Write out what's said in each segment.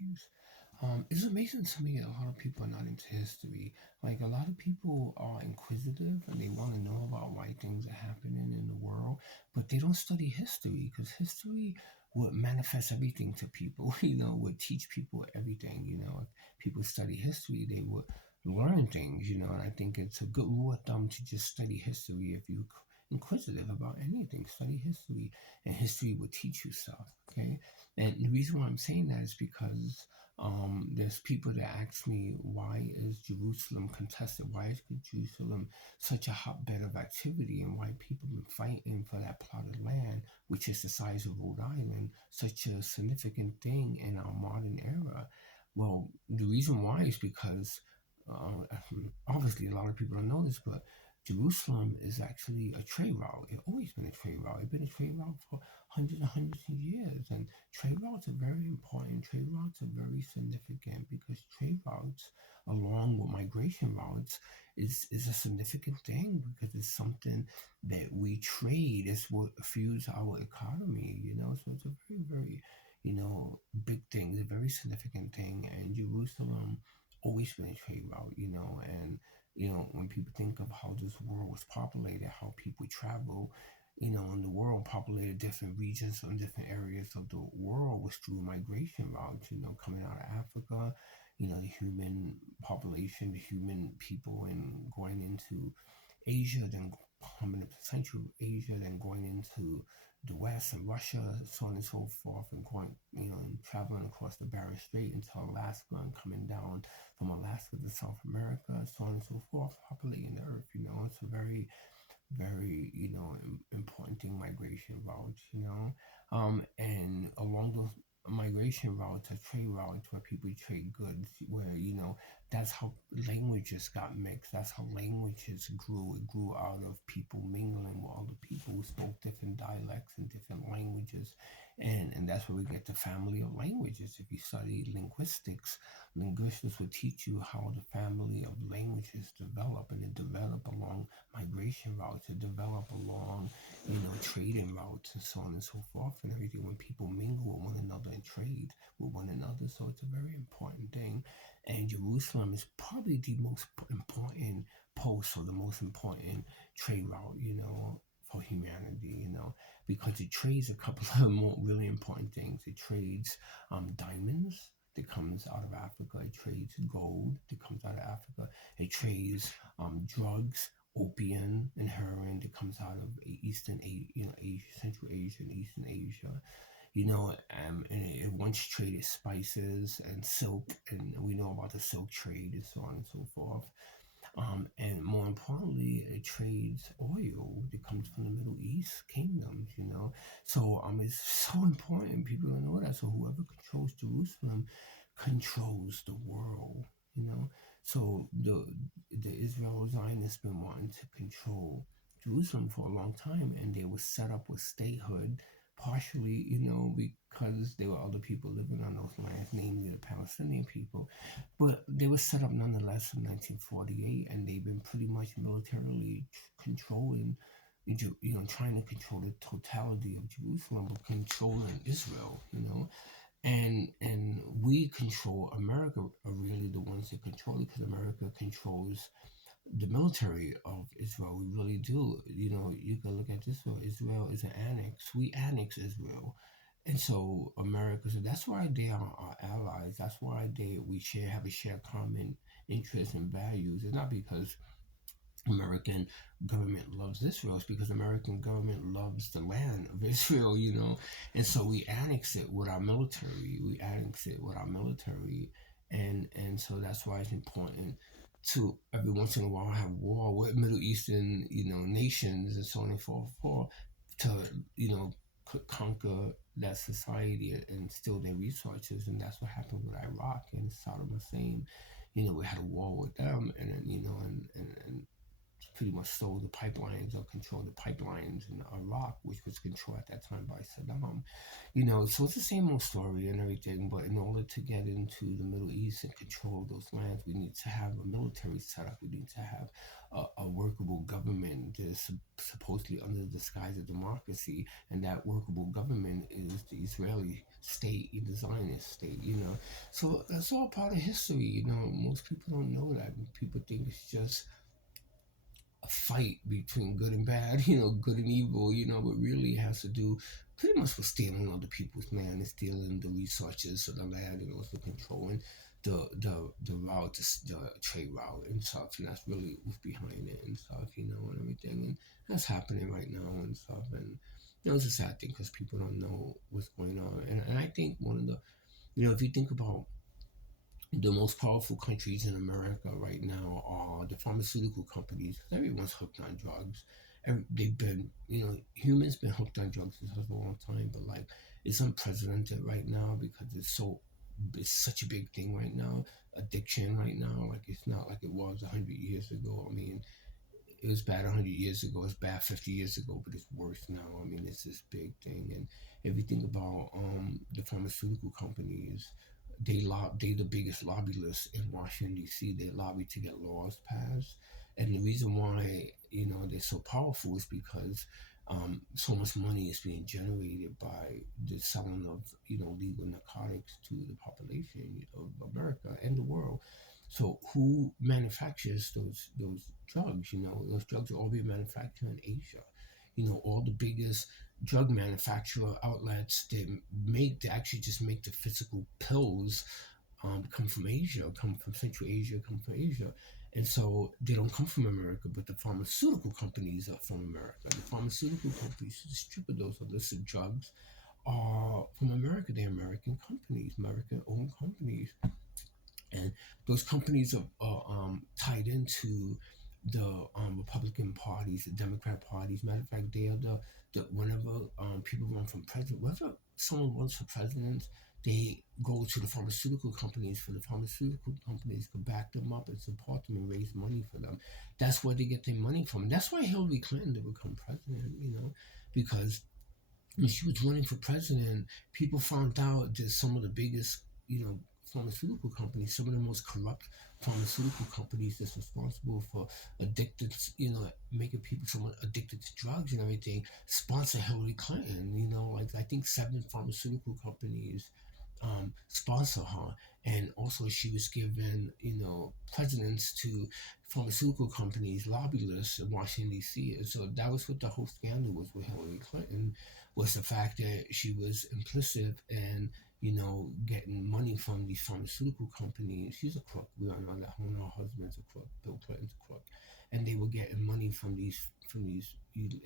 studies. It's amazing to me that a lot of people are not into history. Like a lot of people are inquisitive and they want to know about why things are happening in the world, but they don't study history because history would manifest everything to people. Would teach people everything. If people study history, they would learn things. And I think it's a good rule of thumb to just study history if you're inquisitive about anything. Study history, and history will teach you stuff. Okay, and the reason why I'm saying that is because there's people that ask me, why is Jerusalem contested? Why is Jerusalem such a hotbed of activity? And why people been fighting for that plot of land, which is the size of Rhode Island, such a significant thing in our modern era? Well, the reason why is because obviously a lot of people don't know this, but Jerusalem is actually a trade route. It's always been a trade route. It's been a trade route for hundreds of years. And trade routes are very important. Trade routes are very significant because trade routes, along with migration routes, is a significant thing because it's something that we trade. It's what fuels our economy. So it's a very, very, big thing. It's a very significant thing. And Jerusalem always been a trade route. And when people think of how this world was populated, how people travel, in the world, populated different regions and different areas of the world was through migration routes, coming out of Africa, the human population, the human people, and going into Asia, then coming to Central Asia, then going into the West and Russia, so on and so forth, and going, and traveling across the Bering Strait into Alaska and coming down from Alaska to South America, so on and so forth, populating the earth. It's a very, very, important thing, migration routes. And along those migration routes or trade routes where people trade goods, where, that's how languages got mixed. That's how languages grew. It grew out of people mingling with other people who spoke different dialects and different languages. And that's where we get the family of languages. If you study linguistics will teach you how the family of languages develop, and it develop along migration routes, it develop along, trading routes and so on and so forth and everything when people mingle with one another and trade with one another. So it's a very important thing. And Jerusalem is probably the most important post or the most important trade route, for humanity, because it trades a couple of more really important things. It trades diamonds that comes out of Africa. It trades gold that comes out of Africa. It trades drugs, opium and heroin that comes out of Eastern Asia, Central Asia and Eastern Asia. And it once traded spices and silk, and we know about the silk trade and so on and so forth. And more importantly, it trades oil that comes from the Middle East kingdoms. So it's so important. People don't know that. So whoever controls Jerusalem controls the world. So the Israel Zionists been wanting to control Jerusalem for a long time, and they were set up with statehood partially, because there were other people living on those lands, namely the Palestinian people. But they were set up nonetheless in 1948, and they've been pretty much militarily controlling, trying to control the totality of Jerusalem, but controlling Israel. And we control America, are really the ones that control it, because America controls the military of Israel. We really do. You can look at Israel. Israel is an annex. We annex Israel. And so America, so that's why they are our allies. That's why we have a shared common interest and values. It's not because American government loves Israel. It's because American government loves the land of Israel. And so we annex it with our military. And so that's why it's important to every once in a while have war with Middle Eastern, nations and so on and so forth to, conquer that society and steal their resources. And that's what happened with Iraq and Saddam Hussein. We had a war with them, and then, and pretty much stole the pipelines or controlled the pipelines in Iraq, which was controlled at that time by Saddam. So it's the same old story and everything. But in order to get into the Middle East and control those lands, we need to have a military setup. We need to have a workable government that is supposedly under the disguise of democracy, and that workable government is the Israeli state, the Zionist state. So that's all part of history. Most people don't know that. People think it's just a fight between good and bad, good and evil, but really it has to do pretty much with stealing other people's land and stealing the resources of the land and also controlling the route, the trade route and stuff. And that's really what's behind it and stuff, and everything. And that's happening right now and stuff. And, it's a sad thing because people don't know what's going on. And I think one of the, if you think about the most powerful countries in America right now are the pharmaceutical companies. Everyone's hooked on drugs. They've been, humans been hooked on drugs for a long time, but like it's unprecedented right now because it's such a big thing right now. Addiction right now, like it's not like it was 100 years ago. I mean, it was bad 100 years ago. It's bad 50 years ago, but it's worse now. I mean, it's this big thing. And if you think about the pharmaceutical companies, they the biggest lobbyists in Washington D.C. They lobby to get laws passed, and the reason why they're so powerful is because so much money is being generated by the selling of legal narcotics to the population of America and the world. So who manufactures those drugs? Those drugs are all being manufactured in Asia. All the biggest drug manufacturer outlets they actually just make the physical pills come from Asia, come from Central Asia, come from Asia. And so they don't come from America, but the pharmaceutical companies are from America. The pharmaceutical companies who distribute those illicit drugs are from America. They're American companies, American-owned companies. And those companies are tied into the Republican parties, the Democrat parties. Matter of fact, they are the whenever people run for president, whenever someone runs for president, they go to the pharmaceutical companies for the pharmaceutical companies to back them up and support them and raise money for them. That's where they get their money from. And that's why Hillary Clinton did become president, because when she was running for president, people found out that some of the biggest, pharmaceutical companies, some of the most corrupt pharmaceutical companies that's responsible for addicted, making people somewhat addicted to drugs and everything, sponsor Hillary Clinton. Like I think 7 pharmaceutical companies sponsor her. And also she was given, presidents to pharmaceutical companies, lobbyists in Washington, D.C. And so that was what the whole scandal was with Hillary Clinton, was the fact that she was implicit in, getting money from these pharmaceutical companies. She's a crook. We all know that her husband's a crook. Bill Clinton's a crook. And they were getting money from these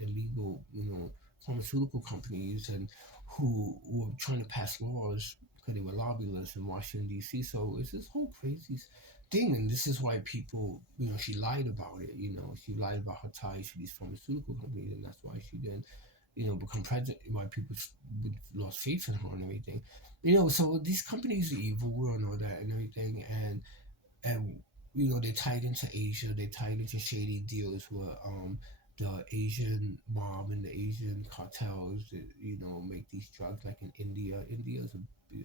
illegal, pharmaceutical companies and who were trying to pass laws because they were lobbyists in Washington, D.C. So it's this whole crazy thing. And this is why people, she lied about it. She lied about her ties to these pharmaceutical companies. And that's why she didn't, become president, why people lost faith in her and everything. So these companies are evil. We all know that and everything. And they tied into Asia. They tied into shady deals with the Asian mob and the Asian cartels that make these drugs. Like in India, India is a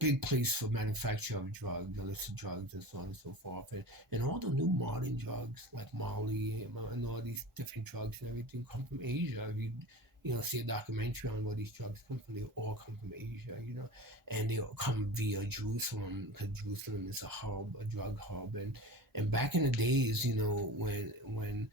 big place for manufacture of drugs, illicit drugs, and so on and so forth. And all the new modern drugs like Molly and all these different drugs and everything come from Asia. If you see a documentary on where these drugs come from, they all come from Asia, and they all come via Jerusalem because Jerusalem is a hub, a drug hub. And back in the days, when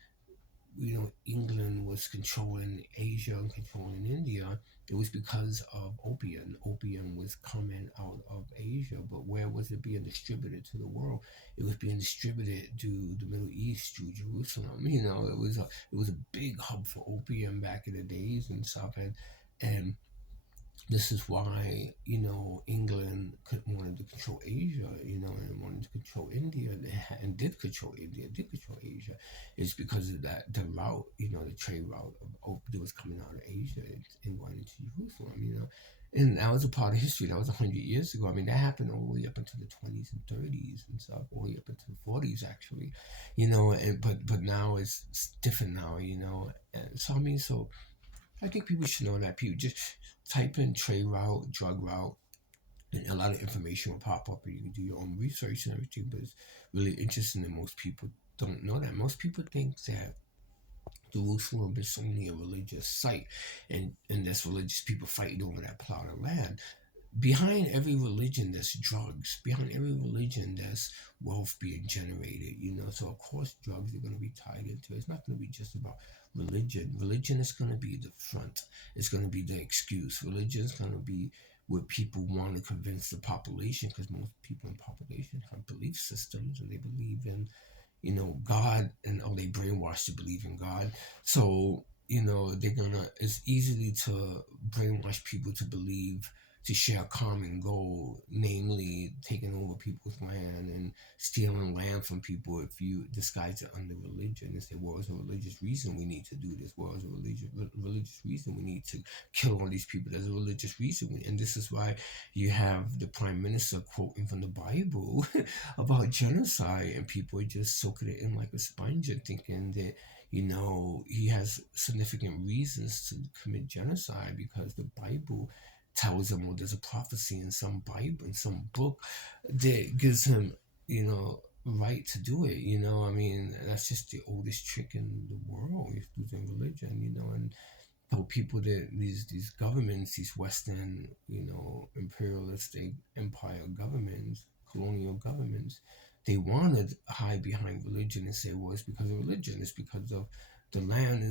England was controlling Asia and controlling India, it was because of opium. Opium was coming out of Asia, but where was it being distributed to the world? It was being distributed to the Middle East, to Jerusalem. It was a big hub for opium back in the days and stuff. And this is why England wanted to control Asia, and wanted to control India, and did control India, did control Asia. It's because of that the route, the trade route of opium was coming out of Asia and going into Jerusalem, And that was a part of history. That was 100 years ago. I mean, that happened all the way up into the 20s and 30s and stuff, all the way up into the 40s, actually. And but now it's different now. And so I mean, so I think people should know that. People just type in trade route, drug route, and a lot of information will pop up, and you can do your own research and everything. But it's really interesting that most people don't know that. Most people think that Jerusalem is only a religious site, and that's religious people fighting over that plot of land. Behind every religion, there's drugs. Behind every religion, there's wealth being generated. So of course, drugs are going to be tied into it. It's not going to be just about religion. Religion is going to be the front. It's going to be the excuse. Religion is going to be what people want to convince the population, because most people in the population have belief systems, or they believe in God, or they brainwashed to believe in God. So, it's easily to brainwash people to believe, to share a common goal, namely taking over people's land and stealing land from people if you disguise it under religion and say, well, it's a religious reason we need to do this. Well, it's a religious reason we need to kill all these people. There's a religious reason. And this is why you have the prime minister quoting from the Bible about genocide, and people are just soaking it in like a sponge and thinking that he has significant reasons to commit genocide because the Bible tells him, or there's a prophecy in some Bible, in some book, that gives him, right to do it. I mean, that's just the oldest trick in the world, is using religion, and tell people that these governments, these Western, imperialistic empire governments, colonial governments, they want to hide behind religion and say, well, it's because of religion. It's because of the land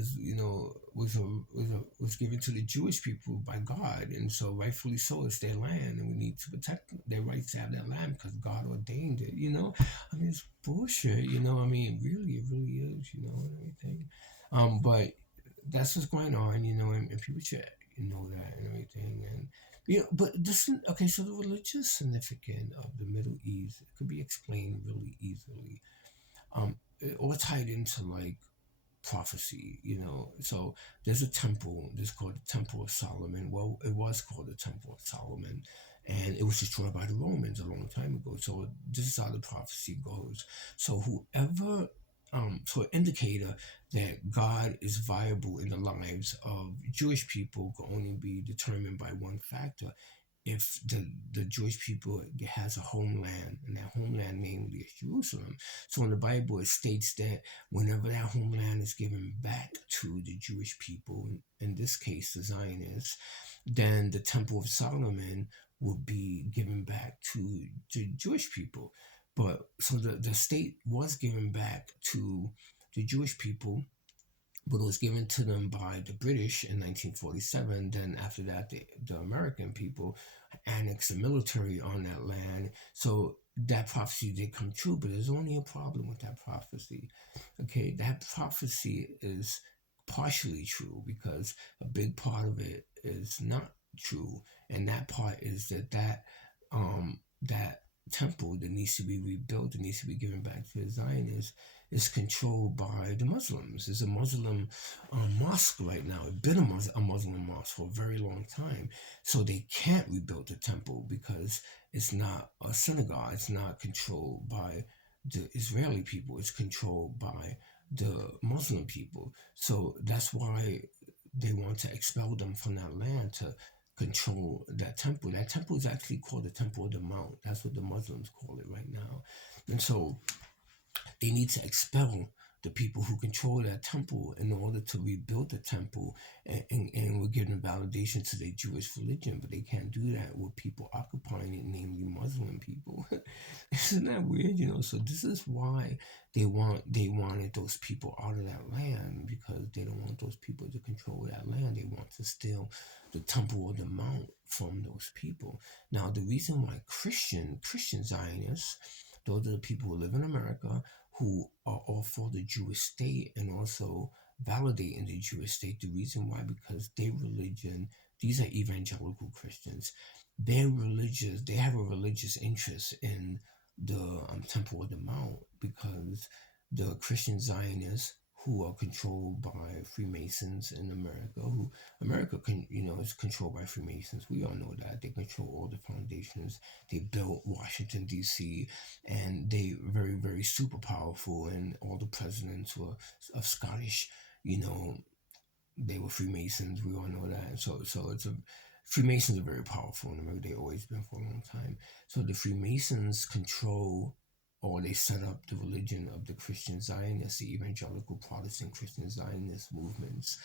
was given to the Jewish people by God, and so rightfully so, it's their land, and we need to protect their rights to have that land because God ordained it. I mean, it's bullshit. I mean, it really is. And everything. But that's what's going on. And people should know that and everything. And but this okay. So the religious significance of the Middle East could be explained really easily. It all tied into like prophecy. So there's a temple. This called the Temple of Solomon. Well, it was called the Temple of Solomon, and it was destroyed by the Romans a long time ago. So this is how the prophecy goes. So whoever, so an indicator that God is viable in the lives of Jewish people can only be determined by one factor. If the Jewish people has a homeland, and that homeland namely is Jerusalem. So in the Bible it states that whenever that homeland is given back to the Jewish people, in this case the Zionists, then the Temple of Solomon will be given back to the Jewish people. But so the state was given back to the Jewish people, but it was given to them by the British in 1947. Then after that, the American people annexed the military on that land. So that prophecy did come true, but there's only a problem with that prophecy. Okay, that prophecy is partially true because a big part of it is not true, and that part is that temple that needs to be rebuilt, that needs to be given back to the Zionists, is controlled by the Muslims. It's a Muslim mosque right now. It's been a Muslim mosque for a very long time. So they can't rebuild the temple because it's not a synagogue. It's not controlled by the Israeli people. It's controlled by the Muslim people. So that's why they want to expel them from that land to control that temple. That temple is actually called the Temple of the Mount. That's what the Muslims call it right now. And so they need to expel the people who control that temple in order to rebuild the temple, and we're giving validation to their Jewish religion, but they can't do that with people occupying it, namely Muslim people. Isn't that weird? So this is why they wanted those people out of that land, because they don't want those people to control that land. They want to steal the Temple of the Mount from those people. Now, the reason why Christian Zionists, those are the people who live in America, who are all for the Jewish state and also validating the Jewish state. The reason why, because their religion, these are evangelical Christians, they have a religious interest in the Temple of the Mount, because the Christian Zionists who are controlled by Freemasons in America. Who America is controlled by Freemasons. We all know that they control all the foundations. They built Washington D.C. and they very very super powerful. And all the presidents were of Scottish. They were Freemasons. We all know that. So it's a Freemasons are very powerful in America. They've always been for a long time. So the Freemasons control, or they set up the religion of the Christian Zionists, the evangelical Protestant Christian Zionist movements.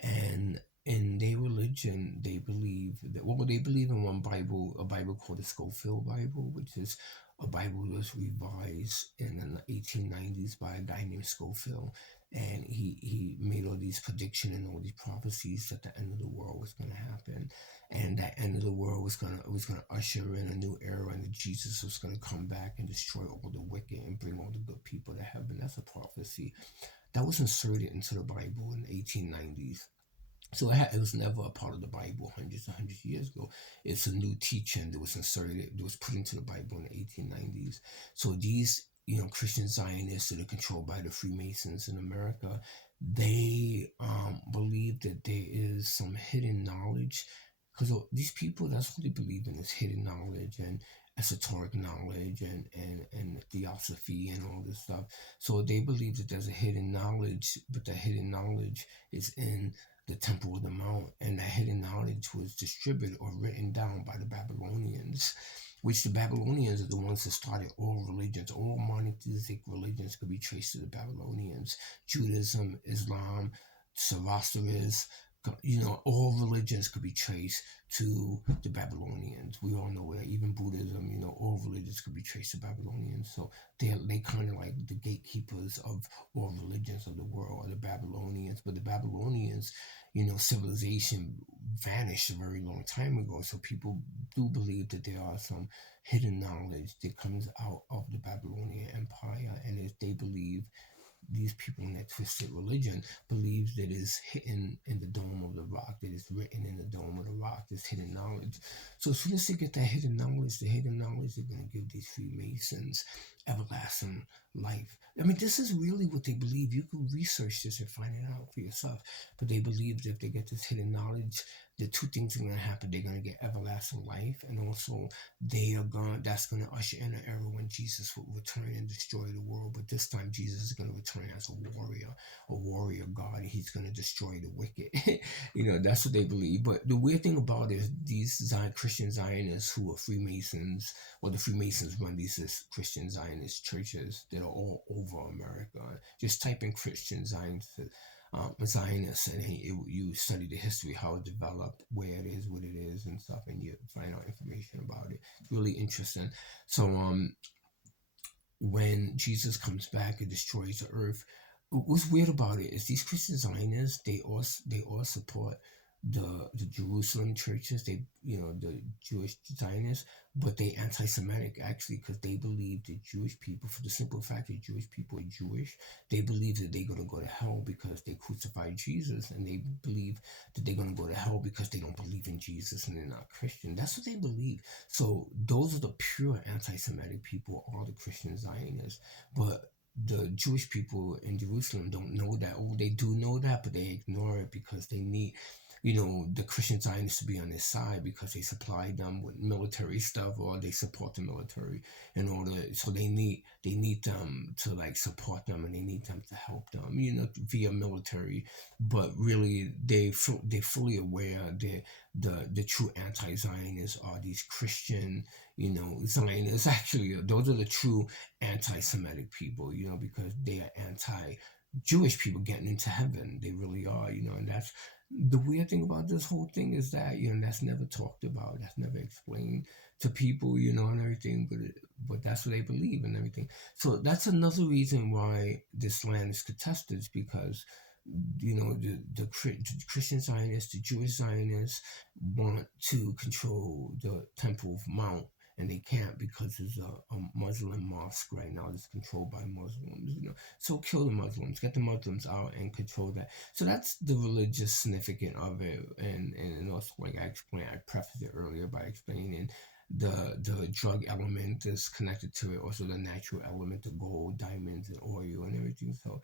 And in their religion, they believe they believe in one Bible, a Bible called the Scofield Bible, which is a Bible that was revised in the 1890s by a guy named Scofield. And he made all these predictions and all these prophecies that the end of the world was going to happen, and that end of the world was gonna usher in a new era, and that Jesus was gonna come back and destroy all the wicked and bring all the good people to heaven. That's a prophecy that was inserted into the Bible in the 1890s. So it was never a part of the Bible hundreds and hundreds of years ago. It's a new teaching that was inserted, that was put into the Bible in the 1890s. So these, Christian Zionists that are controlled by the Freemasons in America, they believe that there is some hidden knowledge. Because these people, that's what they believe in, is hidden knowledge and esoteric knowledge and theosophy and all this stuff. So they believe that there's a hidden knowledge, but that hidden knowledge is in the Temple of the Mount, and that hidden knowledge was distributed or written down by the Babylonians, which the Babylonians are the ones that started all religions. All monotheistic religions could be traced to the Babylonians. Judaism, Islam, Zoroastrianism, all religions could be traced to the Babylonians. We all know that. Even Buddhism, all religions could be traced to Babylonians. So they kind of like the gatekeepers of all religions of the world are the Babylonians. But the Babylonians, civilization vanished a very long time ago. So people do believe that there are some hidden knowledge that comes out of the Babylonian Empire, and if they believe, these people in that twisted religion believes that is hidden in the dome of the rock, that is written in the dome of the rock, this hidden knowledge. So as soon as they get that hidden knowledge, they're going to give these Freemasons everlasting life. I mean, this is really what they believe. You can research this and find it out for yourself. But they believe that if they get this hidden knowledge, the two things are going to happen. They're going to get everlasting life, and also that's going to usher in an era when Jesus will return and destroy the world. But this time Jesus is going to return as a warrior God, and he's going to destroy the wicked. That's what they believe. But the weird thing about it is these Christian Zionists who are Freemasons, or the Freemasons run these Christian Zionist churches that are all over America. Just type in Christian Zionists, and you study the history, how it developed, where it is, what it is, and stuff, and you find out information about it. It's really interesting. So when Jesus comes back and destroys the earth, what's weird about it is these Christian Zionists, they all support the Jerusalem churches, the Jewish Zionists, but they anti-Semitic actually, because they believe that Jewish people, for the simple fact that Jewish people are Jewish, they believe that they're going to go to hell because they crucified Jesus, and they believe that they're going to go to hell because they don't believe in Jesus and they're not Christian. That's what they believe. So those are the pure anti-Semitic people, all the Christian Zionists. But the Jewish people in Jerusalem don't know that. Oh, they do know that, but they ignore it because they need the Christian Zionists to be on their side, because they supply them with military stuff, or they support the military in order. So they need them to like support them, and they need them to help them, via military. But really, they're fully aware that the true anti-Zionists are these Christian, Zionists. Actually, those are the true anti-Semitic people, because they are anti-Jewish people getting into heaven. They really are, and that's the weird thing about this whole thing, is that that's never talked about, that's never explained to people, and everything. But that's what they believe and everything. So that's another reason why this land is contested, is because the Christian Zionists, the Jewish Zionists want to control the Temple of Mount, and they can't, because there's a Muslim mosque right now that's controlled by Muslims. So kill the Muslims, get the Muslims out and control that. So that's the religious significance of it, and also, like I explained, I prefaced it earlier by explaining the drug element is connected to it, also the natural element, the gold, diamonds, and oil, and everything. So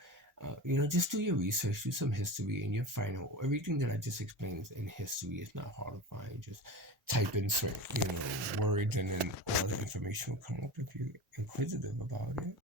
just do your research, do some history, and you'll find out everything that I just explained in history is not hard to find. Just type in certain, words, and then all the information will come up if you're inquisitive about it.